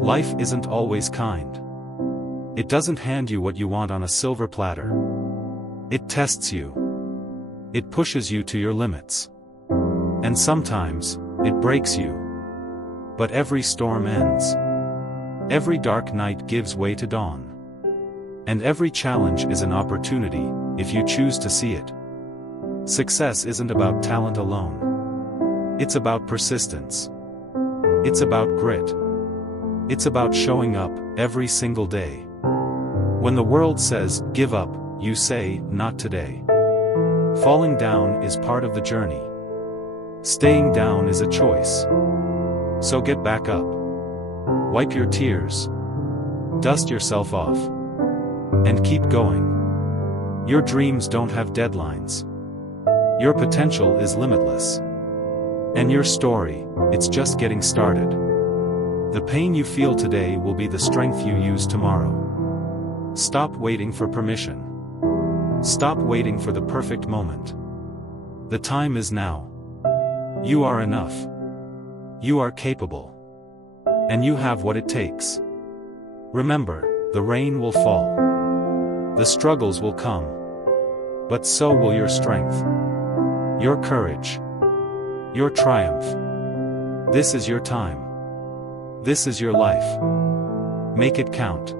Life isn't always kind. It doesn't hand you what you want on a silver platter. It tests you. It pushes you to your limits. And sometimes, it breaks you. But every storm ends. Every dark night gives way to dawn. And every challenge is an opportunity, if you choose to see it. Success isn't about talent alone. It's about persistence. It's about grit. It's about showing up, every single day. When the world says, give up, you say, not today. Falling down is part of the journey. Staying down is a choice. So get back up. Wipe your tears. Dust yourself off. And keep going. Your dreams don't have deadlines. Your potential is limitless. And your story, it's just getting started. The pain you feel today will be the strength you use tomorrow. Stop waiting for permission. Stop waiting for the perfect moment. The time is now. You are enough. You are capable. And you have what it takes. Remember, the rain will fall. The struggles will come. But so will your strength. Your courage. Your triumph. This is your time. This is your life. Make it count.